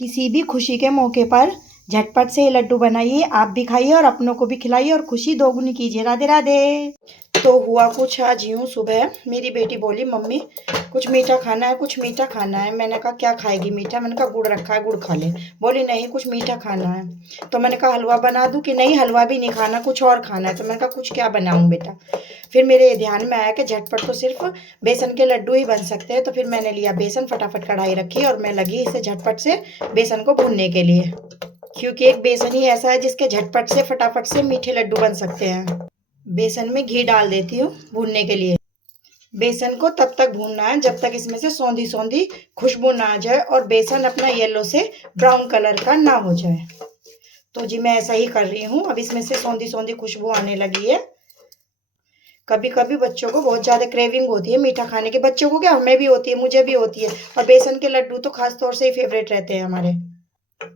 किसी भी खुशी के मौके पर झटपट से ये लड्डू बनाइए, आप भी खाइए और अपनों को भी खिलाइए और खुशी दोगुनी कीजिए। राधे राधे। तो हुआ कुछ आज यूँ, सुबह मेरी बेटी बोली मम्मी कुछ मीठा खाना है, कुछ मीठा खाना है। मैंने कहा क्या खाएगी मीठा? मैंने कहा गुड़ रखा है, गुड़ खा ले। बोली नहीं कुछ मीठा खाना है। तो मैंने कहा हलवा बना दूँ कि नहीं हलवा भी नहीं खाना, कुछ और खाना है। तो मैंने कहा कुछ क्या बनाऊँ बेटा? फिर मेरे ध्यान में आया कि झटपट तो सिर्फ बेसन के लड्डू ही बन सकते हैं। तो फिर मैंने लिया बेसन, फटाफट कढ़ाई रखी और मैं लगी इसे झटपट से बेसन को भूनने के लिए, क्योंकि एक बेसन ही ऐसा है जिसके झटपट से फटाफट से मीठे लड्डू बन सकते हैं। बेसन में घी डाल देती हूँ भूनने के लिए। बेसन को तब तक भूनना है जब तक इसमें से सौंधी सौंधी खुशबू ना आ जाए और बेसन अपना येलो से ब्राउन कलर का ना हो जाए। तो जी मैं ऐसा ही कर रही हूँ। अब इसमें से सौंधी सौंधी खुशबू आने लगी है। कभी कभी बच्चों को बहुत ज़्यादा क्रेविंग होती है मीठा खाने की। बच्चों को क्या, हमें भी होती है, मुझे भी होती है। और बेसन के लड्डू तो खास तौर से ही फेवरेट रहते हैं हमारे।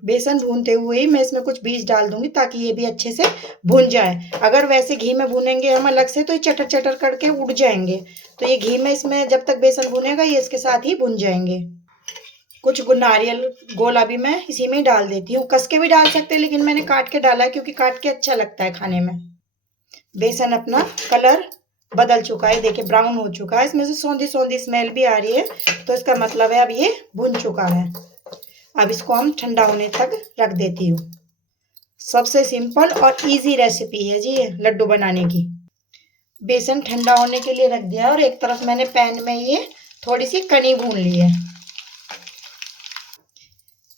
बेसन भूनते हुए ही मैं इसमें कुछ बीज डाल दूंगी ताकि ये भी अच्छे से भून जाए। अगर वैसे घी में भूनेंगे हम अलग से तो ये चटर चटर करके उड़ जाएंगे। तो ये घी में इसमें जब तक बेसन भुनेगा ये इसके साथ ही भुन जाएंगे। कुछ नारियल गोला भी मैं इसी में ही डाल देती हूँ। कस के भी डाल सकते हैं लेकिन मैंने काट के डाला है क्योंकि काट के अच्छा लगता है खाने में। बेसन अपना कलर बदल चुका है, देखिए ब्राउन हो चुका है। इसमें से सौंधी सौंधी स्मेल भी आ रही है, तो इसका मतलब है अब ये भुन चुका है। अब इसको हम ठंडा होने तक रख देती हूँ। सबसे सिंपल और इजी रेसिपी है जी ये लड्डू बनाने की। बेसन ठंडा होने के लिए रख दिया और एक तरफ मैंने पैन में ये थोड़ी सी कनी भून ली है।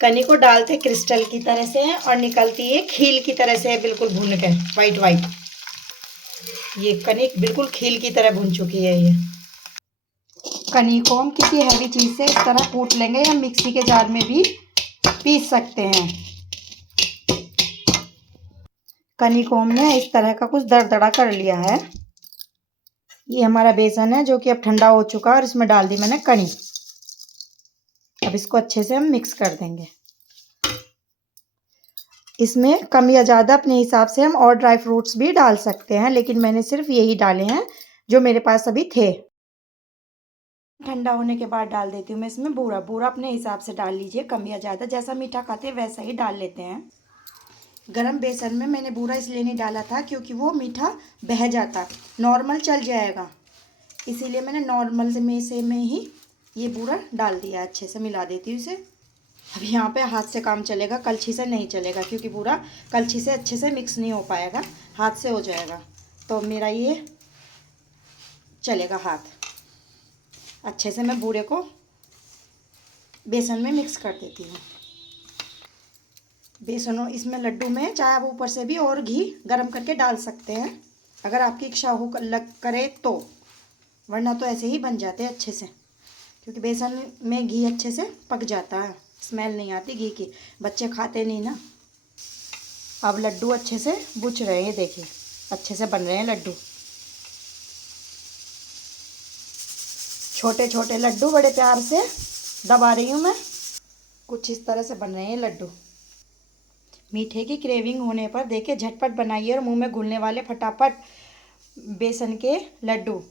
कनी को डालते क्रिस्टल की तरह से है और निकलती है खील की तरह से, बिल्कुल भून के वाइट वाइट। ये कनी बिल्कुल खील की तरह भून चुकी है। ये कनी को हम किसी हैवी चीज से इस तरह कूट लेंगे या मिक्सी के जार में भी पीस सकते हैं। कनी को हमने इस तरह का कुछ दरदरा कर लिया है। ये हमारा बेसन है जो कि अब ठंडा हो चुका है और इसमें डाल दी मैंने कनी। अब इसको अच्छे से हम मिक्स कर देंगे। इसमें कम या ज़्यादा अपने हिसाब से हम और ड्राई फ्रूट्स भी डाल सकते हैं, लेकिन मैंने सिर्फ यही डाले हैं जो मेरे पास अभी थे। ठंडा होने के बाद डाल देती हूँ मैं इसमें बूरा। बूरा अपने हिसाब से डाल लीजिए, कम या ज़्यादा, जैसा मीठा खाते हैं वैसा ही डाल लेते हैं। गरम बेसन में मैंने बूरा इसलिए नहीं डाला था क्योंकि वो मीठा बह जाता, नॉर्मल चल जाएगा, इसीलिए मैंने नॉर्मल से में ही ये बूरा डाल दिया। अच्छे से मिला देती हूँ इसे। अब यहाँ पे हाथ से काम चलेगा, कलछी से नहीं चलेगा, क्योंकि पूरा कलछी से अच्छे से मिक्स नहीं हो पाएगा, हाथ से हो जाएगा। तो मेरा ये चलेगा हाथ। अच्छे से मैं बूरे को बेसन में मिक्स कर देती हूँ। बेसन इसमें लड्डू में चाहे आप ऊपर से भी और घी गरम करके डाल सकते हैं अगर आपकी इच्छा हो करे तो, वरना तो ऐसे ही बन जाते हैं अच्छे से, क्योंकि बेसन में घी अच्छे से पक जाता है, स्मेल नहीं आती घी की। बच्चे खाते नहीं ना। अब लड्डू अच्छे से बुझ रहे हैं, देखिए अच्छे से बन रहे हैं लड्डू। छोटे छोटे लड्डू बड़े प्यार से दबा रही हूँ मैं। कुछ इस तरह से बन रहे हैं लड्डू। मीठे की क्रेविंग होने पर देखिए झटपट बनाइए और मुंह में घुलने वाले फटाफट बेसन के लड्डू।